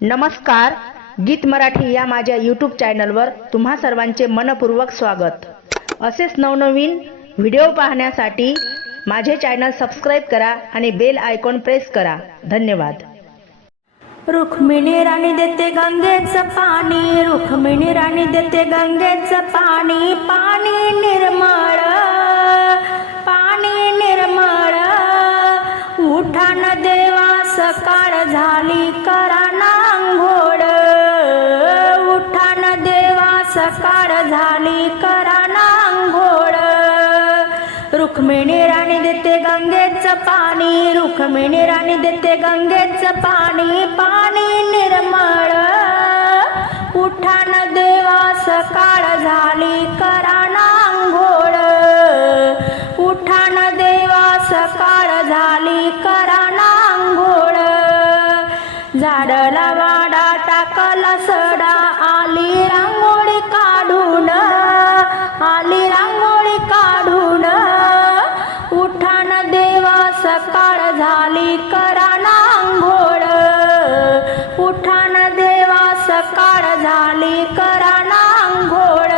नमस्कार गीत मराठी या माझ्या यूट्यूब चॅनलवर तुम्हा सर्वांचे मनपूर्वक स्वागत. असेच नवनवीन व्हिडिओ पाहण्यासाठी माझे चॅनल सबस्क्राईब करा आणि बेल आयकॉन प्रेस करा. धन्यवाद. रुक्मिणी राणी देते गंगेचं पाणी रुक्मिणी राणी देते गंगेचं पाणी पाणी निर्मळ पाणी निर्मळ. उठाण देवा सकाळ झाली करा आंघोळ उठान देवा सकाळ झाली करा नांघोड रुक्मिणी राणी देते गंगेच पाणी रुक्मिणी राणी देते गंगेच पाणी पाणी निर्मळ. उठान देवा सकाळ झाली करा झाडला वाडा टाकला सडा. आली रांगोळी काढून आली रांगोळी काढून. उठान देवा सकाळ झाली करा नांघोळ उठान देवा सकाळ झाली करा नांघोळ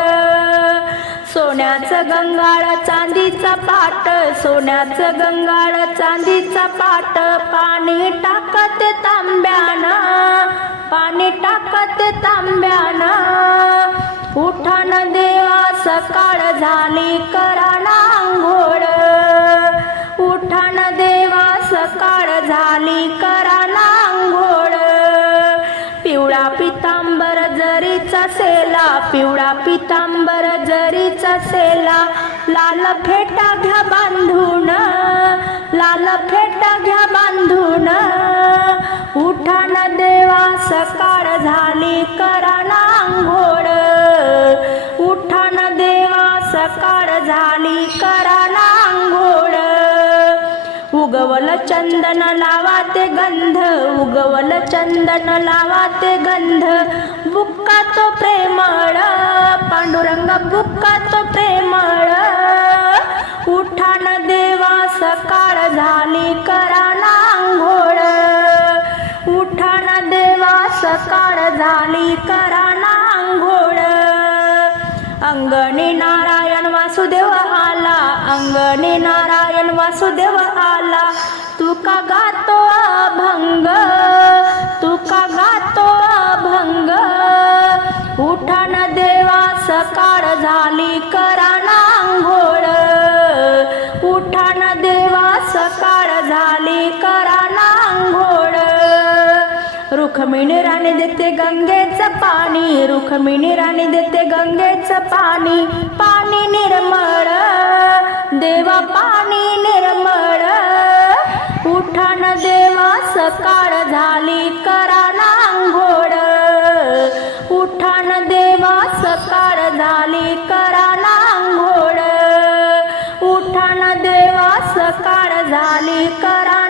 सोन्याचं गंगाळ चांदीचा पाट सोन्याचं गंगाळ चांदीचा पाट. पाणी टाकत तांब्यानं पाणी टाकत तांब्यानं. उठान देवा सकाळ झाली करा नांघोळ उठान देवा सकाळ झाली करा नांघोळ पिवळा पितांबर जरीचा सेला पिवळा पितांबर जरीचा सेला. लाल फेटा घ्या बांधून लाल फेटा घ्या बांधून. उठान देवा सकाळ झाली करा नांघोळ उठान देवा सकाळ झाली करा नांघोळ उगवल चंदन लावा ते गंध उगवल चंदन लावा ते गंध. बुक्का तो प्रेमळ पांडुरंग बुक्का तो प्रेम उठान देवा सकाळ झाली करा नांघोळ उठण देवा सकाळ झाली करा नांघोळ अंगणी नारायण वासुदेव आला अंगणी नारायण वासुदेव आला. तुका गातो अभंग तुका गातो अभंग. उठण देवा सकाळ झाली करा रुखमिणी राणी देते गंगेचं पाणी रुखमिणी राणी देते गंगेचं पाणी पाणी निर्मळ देवा पाणी निर्मळ. उठान देवा सकाळ झाली करा नांघोळ उठान देवा सकाळ झाली करा नांघोळ उठान देवा सकाळ झाली करा